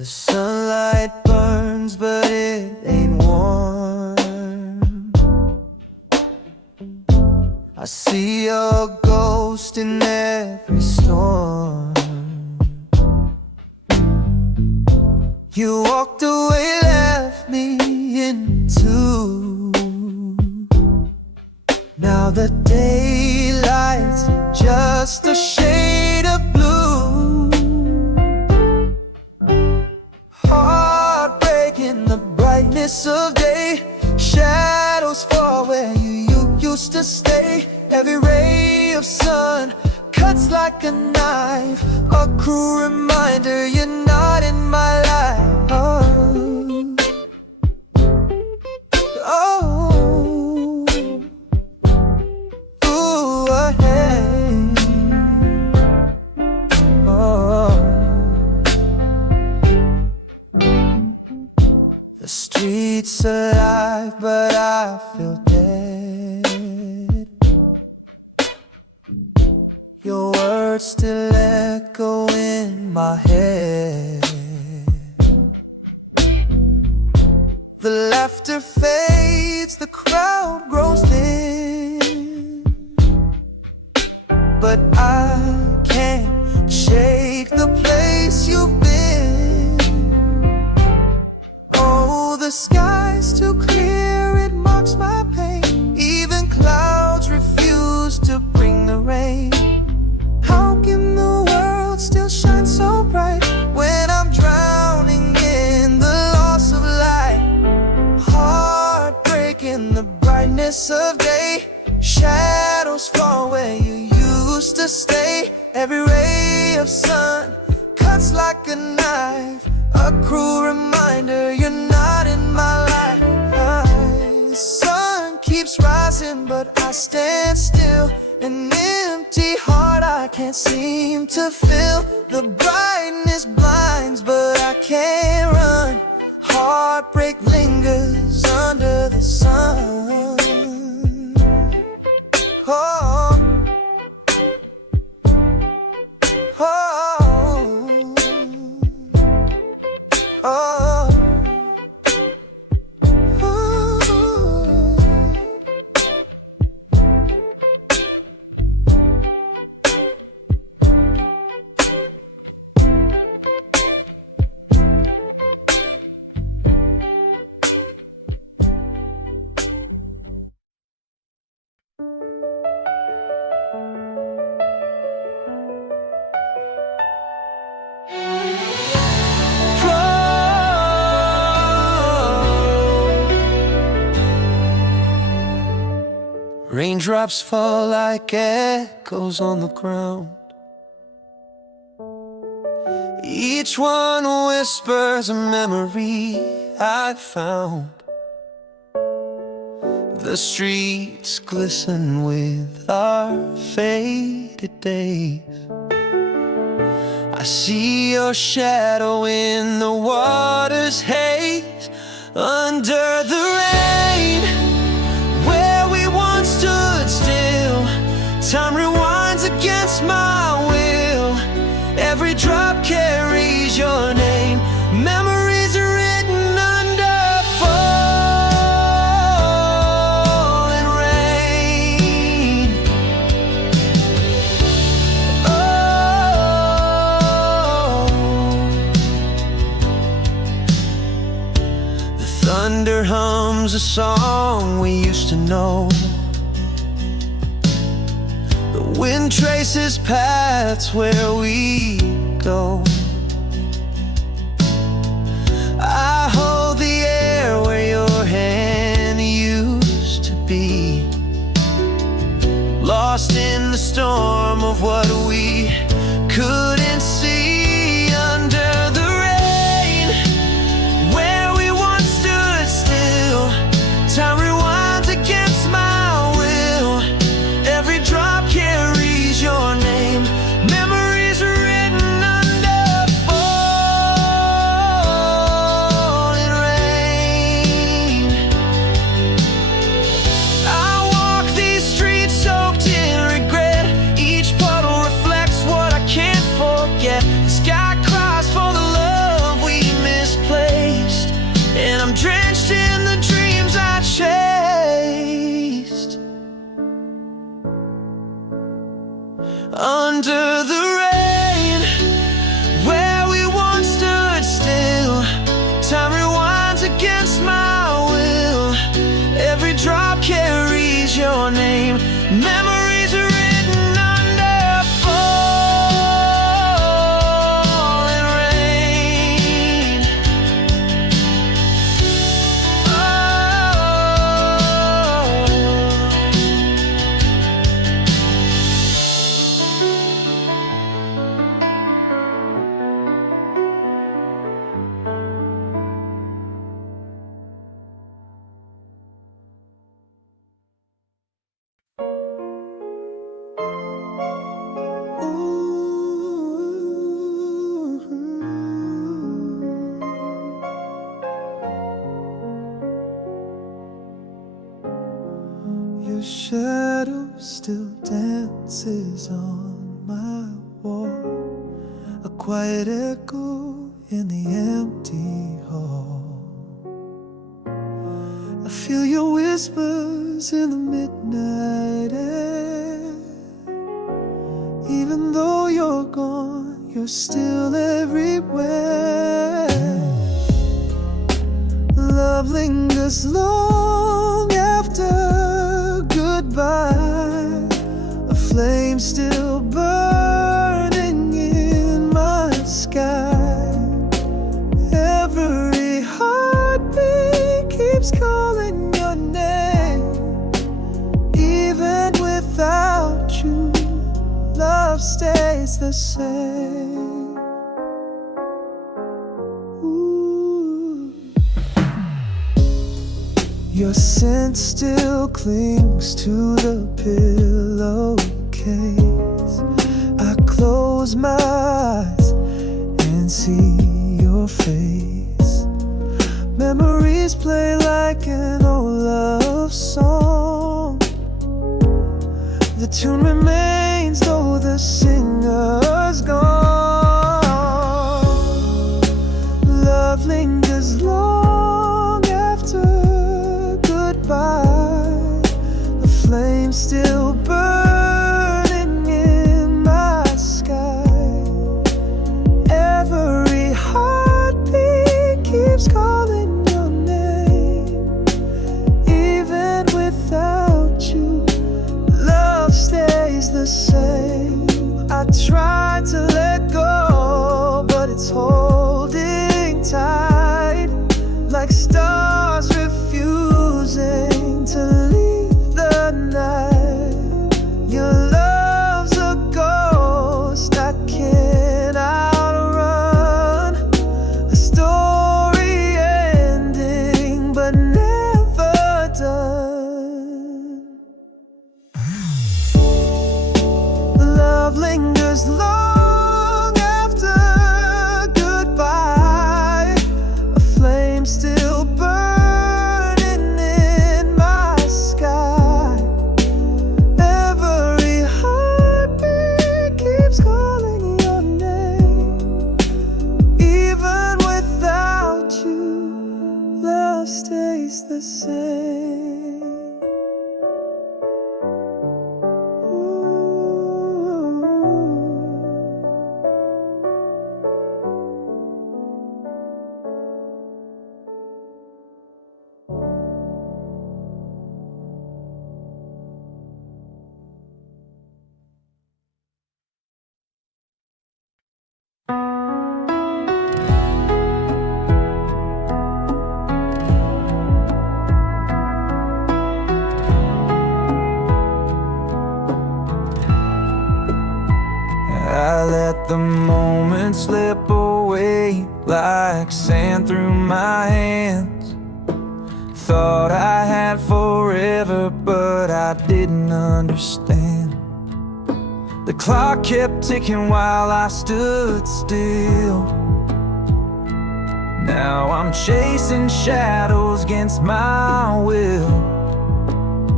The sunlight burns, but it ain't warm. I see your ghost in every storm. You walked away, left me in two. Now the daylight's just a shade of blue. Heartbreak in the brightness of day. Shadows fall where you used to stay. Every ray of sun cuts like a knife, a cruel reminder you're not in my life. Oh, ooh, hey. Oh. The street's alive, but I feel dead. Your words still echo in my head. The laughter fades, the crowd grows thin, but I can't shake the place you've been. Oh, the sky's too clear, it marks my pain. Even clouds refuse to bring the rain. How can the world still shine so bright when I'm drowning in the loss of light? Heartbreak in the brightness of day. Shadows fall where you used to stay. Every ray of sun cuts like a knife, a cruel reminder you're not in my life. The sun keeps rising, but I stand still. An empty heart I can't seem to fill. The brightness blinds, but I can't run. Heartbreak lingers under the sun. Oh, oh, oh. Raindrops fall like echoes on the ground. Each one whispers a memory I found. The streets glisten with our faded days. I see your shadow in the water's haze. Under the rain, where we once stood still, time rewinds against my will. Every drop carries your name. Memories are written under falling rain. Oh, the thunder hums a song we used to know. The wind traces paths where we go. I hold the air where your hand used to be. Lost in the storm of what we couldn't see. Under the rain, where we once stood still, time rewinds against my will. Every drop carries your name. Memories are written under falling rain. I walk these streets soaked in regret. Each puddle reflects what I can't forget. The sky cries for the love we your shadow still dances on my wall, a quiet echo in the empty hall. I feel your whispers in the midnight air. Even though you're gone, you're still everywhere. Love lingers long after goodbye, a flame still burning in my sky. Every heartbeat keeps calling your name. Even without you, love stays the same. Your scent still clings to the pillowcase. I close my eyes and see your face. Memories play like an old love song. The tune remains though the singer's gone. Love lingers long after goodbye, the flame still burning in my sky. Every heartbeat keeps calling your name. Even without you, love stays the same. I try to let go, but it's holding tight, like stars refusing to leave the night. Your love's a ghost I can't outrun, a story ending but never done. Love lingers long after goodbye, a flame still burning in my sky. Every heartbeat keeps calling your name. Even without you, love stays the same. I let the moment slip away like sand through my hands. Thought I had forever, but I didn't understand. The clock kept ticking while I stood still. Now I'm chasing shadows against my will.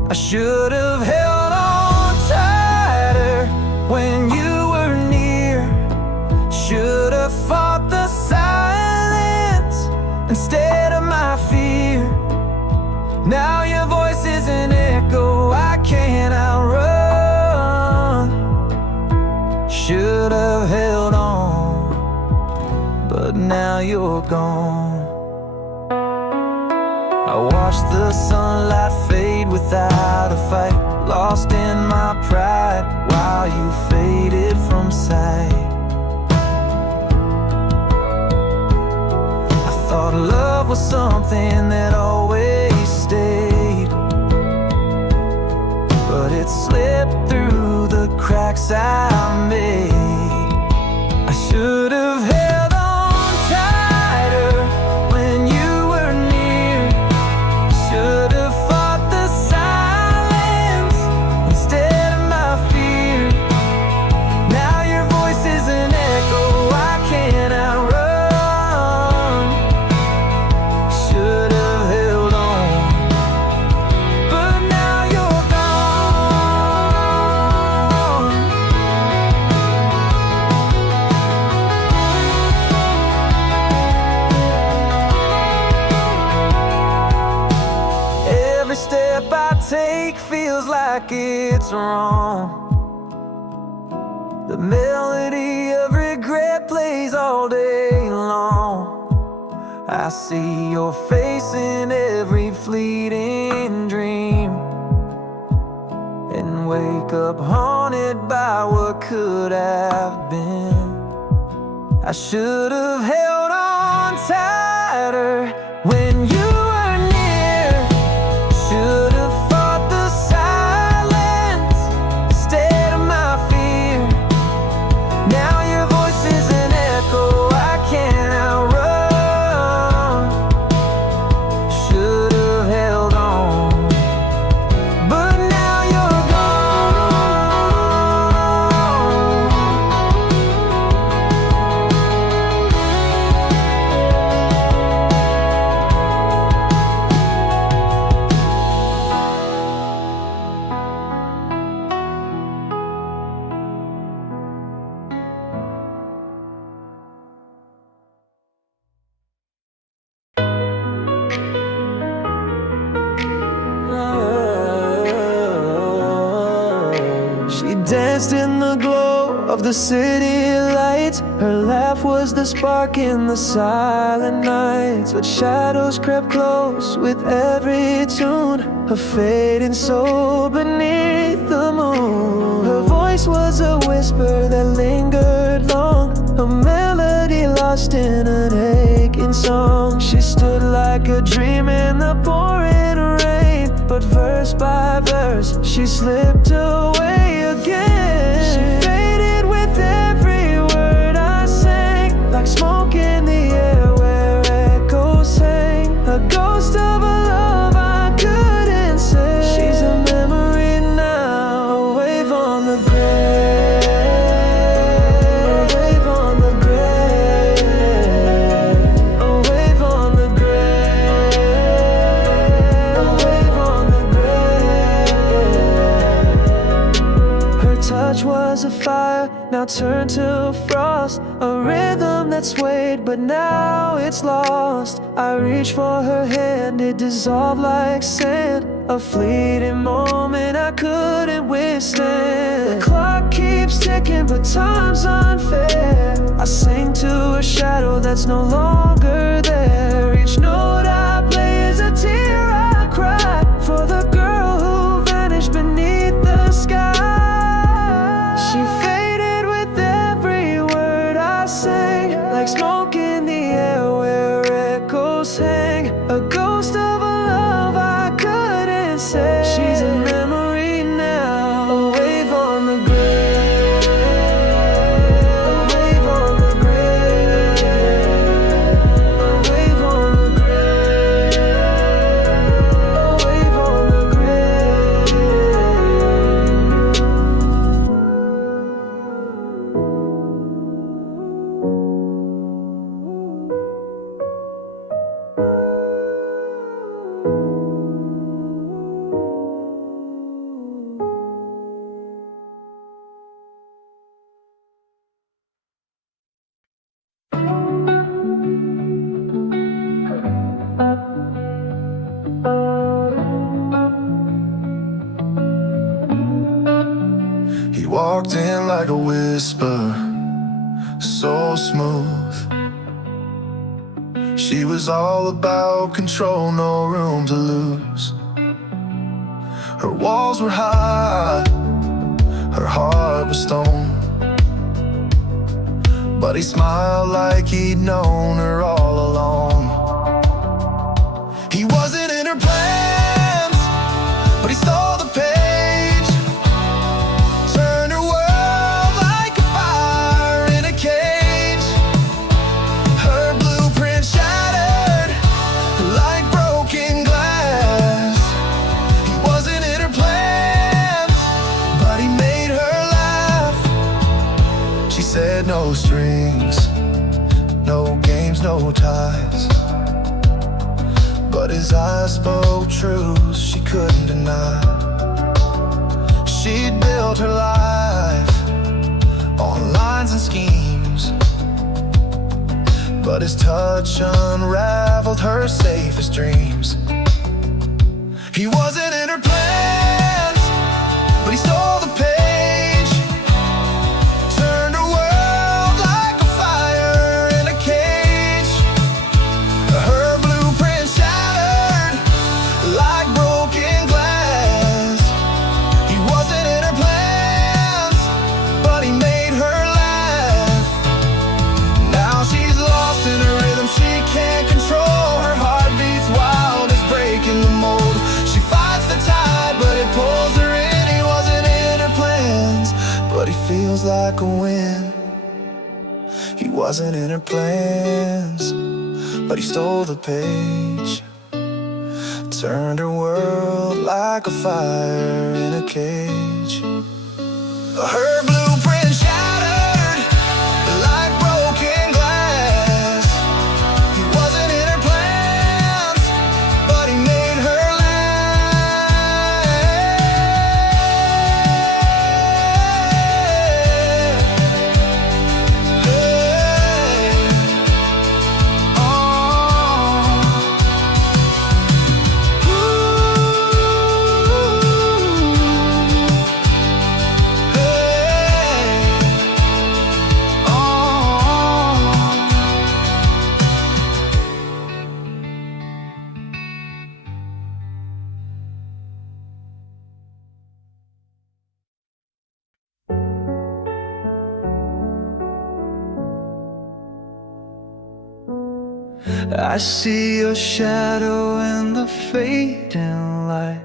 I should have held on tighter when you were near. Should have fought the silence instead of my fear. Now your voice is an echo I can't outrun. Should have held on, but now you're gone. I watched the sunlight fade without a fight, lost in my pride while you faded from sight. I thought love was something that always stayed, but it slipped through the cracks I made. I should have held on tighter when you were near. Should have fought the silence instead of my fear. Now your voice is an echo I can't outrun. Should have held on, but now you're gone. like it's wrong. The melody of regret plays all day long. I see your face in every fleeting dream, and wake up haunted by what could have been. I should have held on tighter when you were near. Should have fought the silence instead of my fear. Now your voice is an echo I can't outrun. Should have held on, but now you're She danced in the glow of the city lights. Her laugh was the spark in the silent nights. But shadows crept close with every tune, her fading soul beneath the moon. Her voice was a whisper that lingered long, a melody lost in an aching song. She stood like a dream in the pouring rain, but verse by verse she slipped away again. She faded with every word I sang, like smoke in the air where echoes hang. A ghost of a love I couldn't say. She's a memory now, a wave on the grave, a wave on the grave, a wave on the grave, a wave on the grave. Her touch was a fire, now turned to frost, a rhythm that swayed, but now it's lost. I reached for her hand, it dissolved like sand, a fleeting moment I couldn't withstand. The clock keeps ticking, but time's unfair. I sing to a shadow that's no longer there. Each note I play is a tear I cry for the girl who vanished beneath the sky. She faded with every word I sang, like smoke in the air where echoes hang. A ghost of a love I couldn't say. She's a memory now, a wave on the grave, a wave on the grave, a wave on the grave, a wave on the grave. He walked in like a whisper, so smooth. She was all about control, no room to lose. Her walls were high, her heart was stone, but he smiled like he'd known her all along. He wasn't in her plans, but he stole the page. Turned her world like a fire in a cage. Her blueprint shattered like broken glass. He wasn't in her plans, but he made her laugh. She said no strings, no games, no ties, but his eyes spoke truths she couldn't deny. She'd built her life on lines and schemes, but his touch unraveled her safest dreams. He wasn't in her plans, like a wind. He wasn't in her plans, but he stole the page, turned her world like a fire in a cage. Her blueprint shattered like broken glass. He wasn't in her plans, but he made her I see your shadow in the fading light,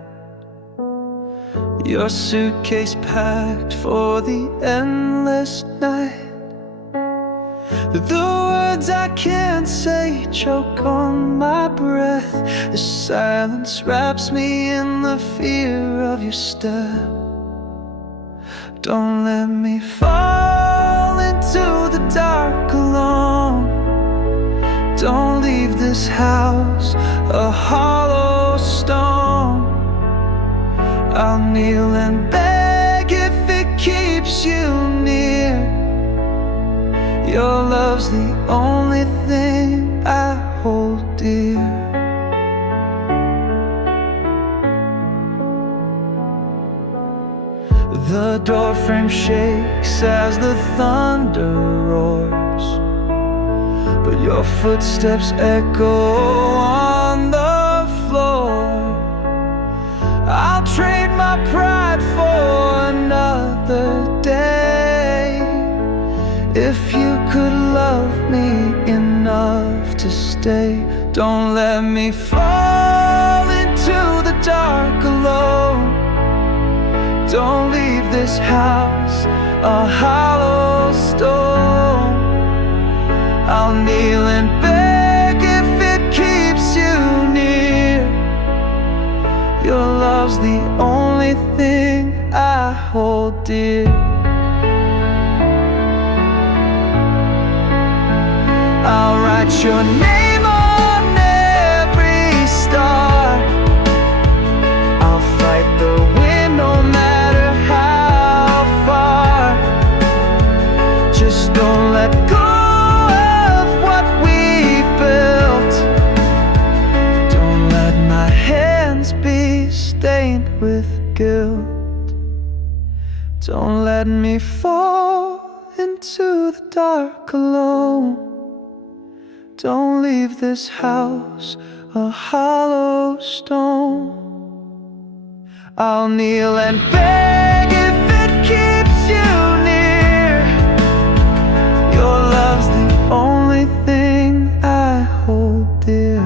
your suitcase packed for the endless night. The words I can't say choke on my breath. The silence wraps me in the fear of your step. Don't let me fall into the dark alone. Don't leave this house a hollow stone. I'll kneel and beg if it keeps you near. Your love's the only thing I hold dear. The doorframe shakes as the thunder roars, but your footsteps echo on the floor. I'll trade my pride for another day. If you could love me enough to stay, don't let me fall into the dark alone. Don't leave this house a hollow stone. I'll kneel and beg if it keeps you near. Your love's the only thing I hold dear. I'll write your name on every star. I'll fight the wind no matter how far. Just don't let go of what we built. Don't let my hands be stained with guilt. Don't let me fall into the dark alone. Don't leave this house a hollow stone. I'll kneel and beg if it keeps you near. Your love's the only thing I hold dear.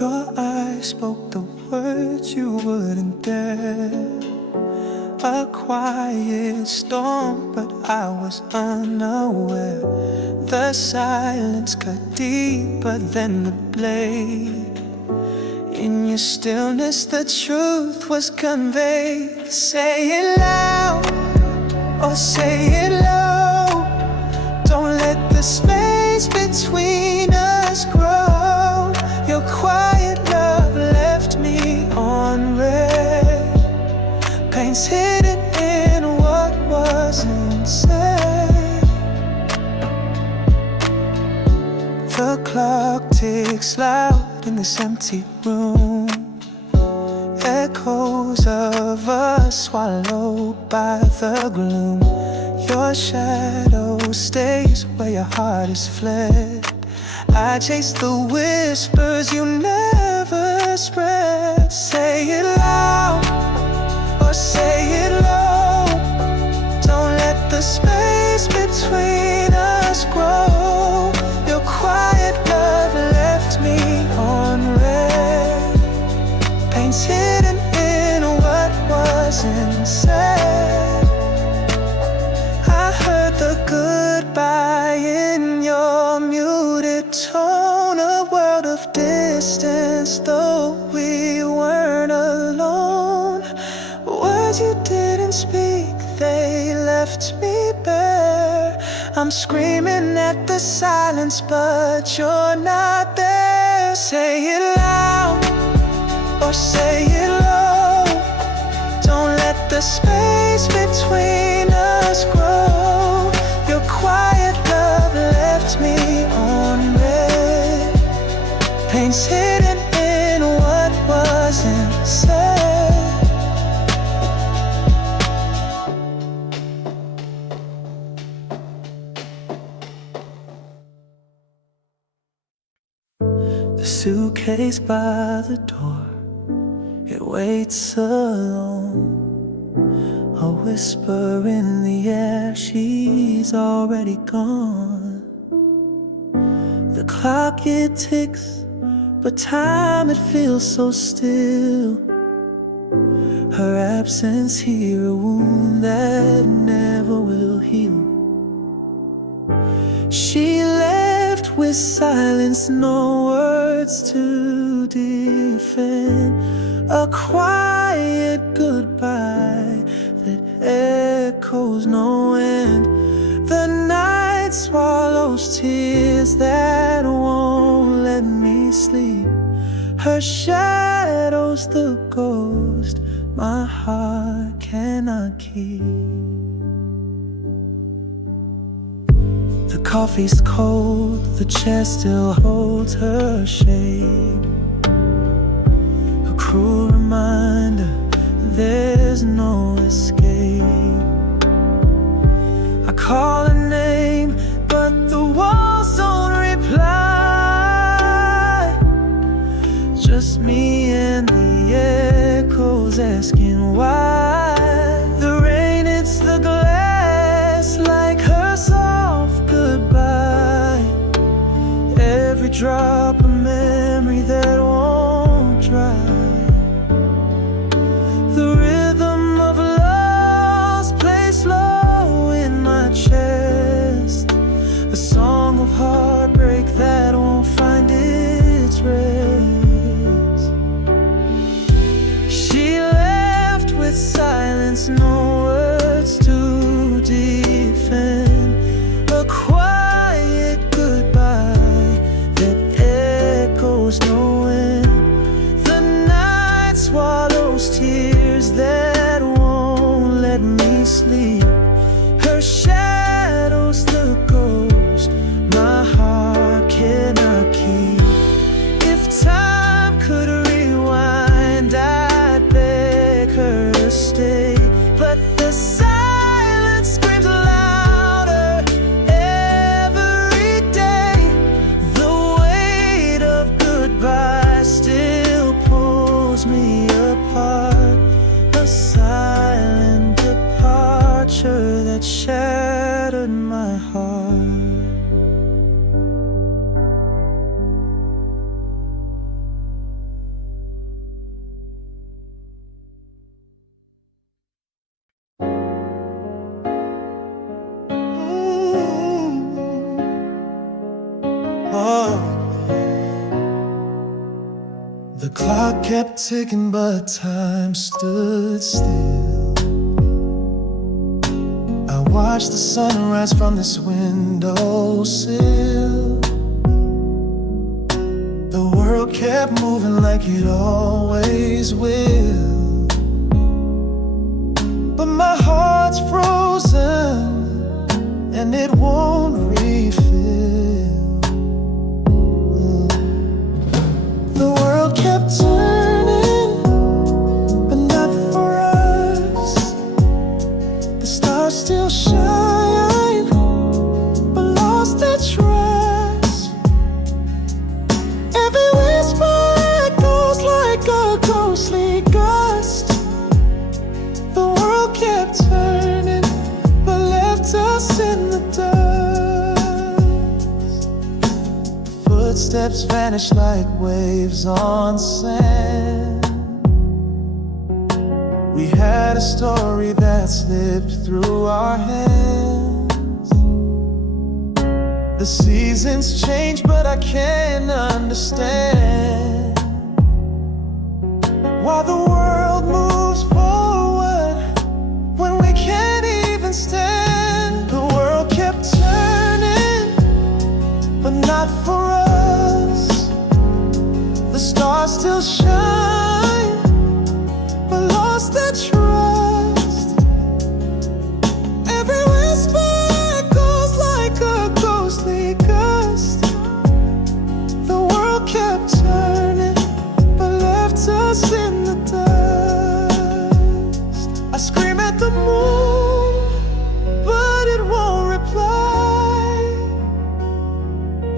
Your eyes spoke the words you wouldn't dare. A quiet storm, but I was unaware. The silence cut deeper than the blade. In your stillness the truth was conveyed. Say it loud or say it low. Don't let the space between us grow. Your quiet love left me unread. Pain's hidden in what wasn't said. The clock ticks loud in this empty room. Echoes of us swallowed by the gloom. Your shadow stays where your heart is fled. I chase the whispers you never spread. Say it loud or say it low. the space between us grow. Your quiet love left me on red, pains hidden in what wasn't said. I heard the goodbye in your muted tone, a world of distance, though we weren't alone. Words you didn't speak, they left me bare. I'm screaming at the silence, but you're not there. Say it loud or say it low. Don't let the space between us grow. Your quiet love left me on red, pains hidden in what wasn't said. The suitcase by the door, it waits alone. A whisper in the air, she's already gone. The clock it ticks, but time it feels so still. Her absence here, a wound that never will heal. She left with silence, no words to defend. A quiet goodbye that echoes no end. The night swallows tears that won't let me sleep. Her shadow's the ghost my heart cannot keep. The coffee's cold, the chair still holds her shape. A cruel reminder, there's no escape. I call her name, but the walls don't reply. Just me and the echoes asking why. The rain hits the glass like her soft goodbye. Every drop a memory that won't dry. The rhythm of loss plays slow in my chest. A song of heartbreak that won't find its rest. She left with silence, no words to defend. A quiet goodbye that echoes no end. The night swallows tears that won't let me sleep. Her shadow's the ghost my heart cannot keep. If time could rewind, I'd beg her to stay. But the silence screams louder every day. The weight of goodbye still pulls me apart. A silent departure that shattered my heart. The clock kept ticking, but time stood still. I watched the sunrise from this windowsill. The world kept moving like it always will. But my heart's frozen, and it won't refill. The world kept turning, but not for us. The stars still shine, but lost their trust. Every whisper echoes like a ghostly gust. The world kept turning, but left footsteps vanish like waves on sand. We had a story that slipped through our hands. The seasons change, but I can't understand why the world moves forward when we can't even stand. The world kept turning, but not for us. The stars still shine, but lost their trust. Every whisper echoes like a ghostly gust. The world kept turning, but left us in the dust. I scream at the moon, but it won't reply.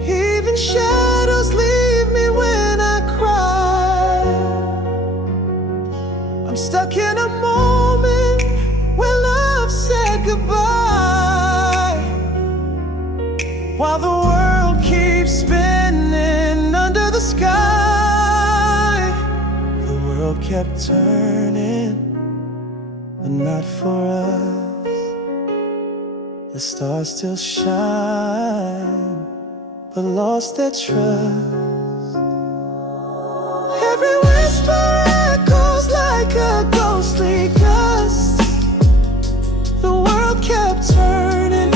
Even shadows leave me when I cry. I'm stuck in a moment where love said goodbye, while the world keeps spinning under the sky. The world kept turning, but not for us. The stars still shine, but lost their trust. Every whisper echoes like a ghostly gust. The world kept turning,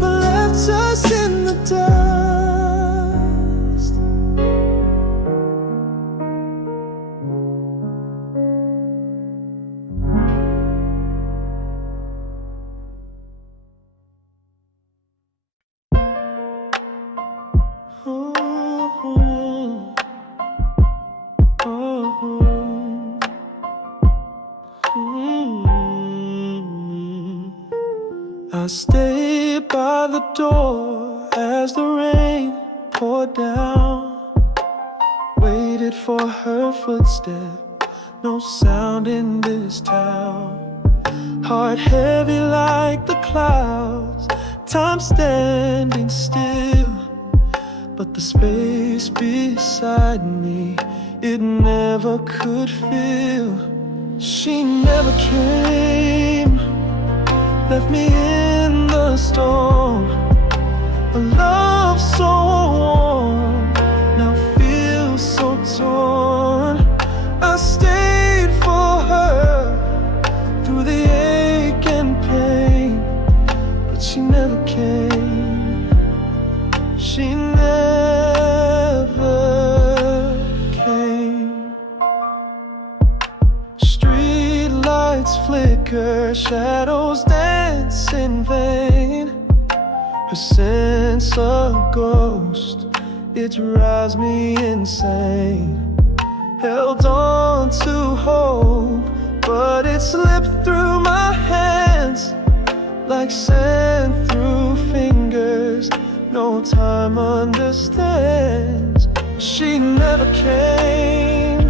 but left us in the dust. I stayed by the door as the rain poured down, waited for her footstep, no sound in this town. Heart heavy like the clouds, time standing still, but the space beside me, it never could fill. She never came, left me in the storm. A love so warm now feels so torn. I stayed for her through the ache and pain, but she never came. She never came. Street lights flicker, shadows dance in vain. Her sense a ghost, it drives me insane. Held on to hope, but it slipped through my hands like sand through fingers no time understands. She never came,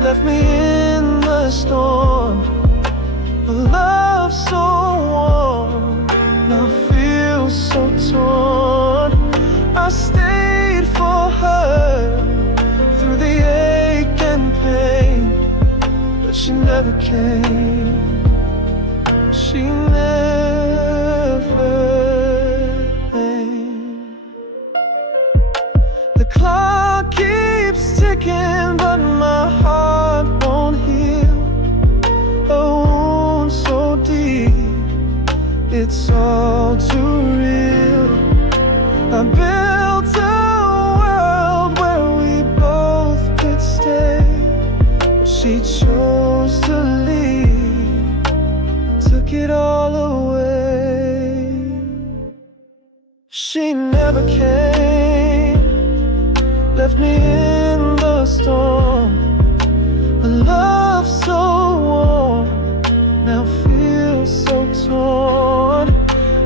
left me in the storm. A love so warm now feels so torn. I stayed for her through the ache and pain, but she never came. She never came. The clock keeps ticking, but my heart won't heal. A wound so deep, it's all too real. I built a world where we both could stay, but she chose to leave, took it all away. She never came, left me in the storm. A love so warm now feels so torn.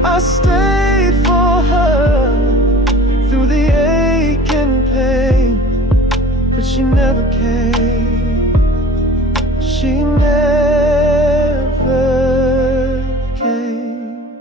I stayed for her through the ache and pain, but she never came. She never came.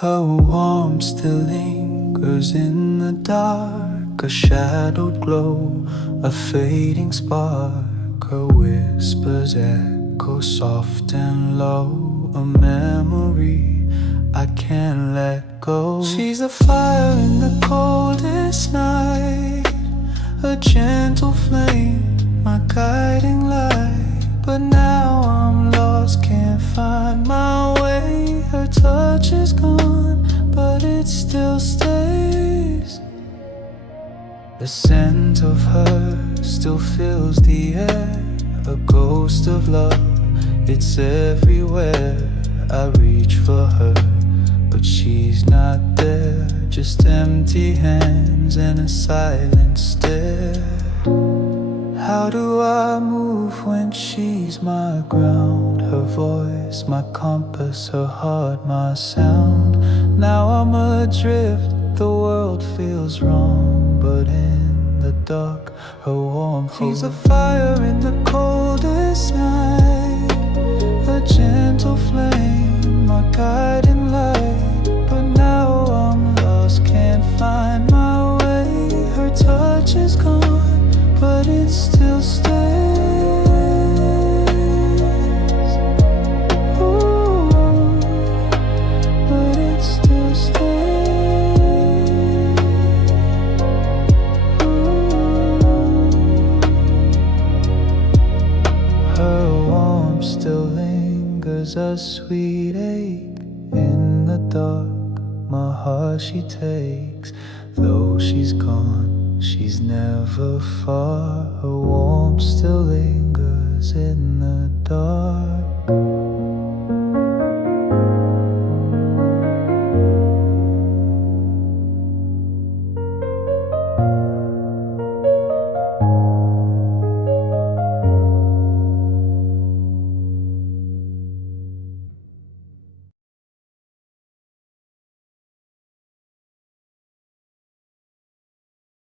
Her warmth still lingers in the dark, a shadowed glow, a fading spark. Her whispers echo soft and low, a memory I can't let go. She's a fire in the coldest night, a gentle flame, my guiding light. But now I'm lost, can't find my way. Her touch is gone, but it still stays. The scent of her still fills the air, a ghost of love, it's everywhere. I reach for her, but she's not there, just empty hands and a silent stare. How do I move when she's my ground? Her voice, my compass, her heart, my sound. Now I'm adrift, the world feels wrong, but in the dark, her warmth. She's a fire in the coldest night, a gentle flame, my guiding light. But now I'm lost, can't find my way. Her touch is gone, but it still stays. Ooh, but it still stays. Ooh. Her warmth still lingers, a sweet ache in the dark. My heart she takes, though she's gone, she's never far. Her warmth still lingers in the dark.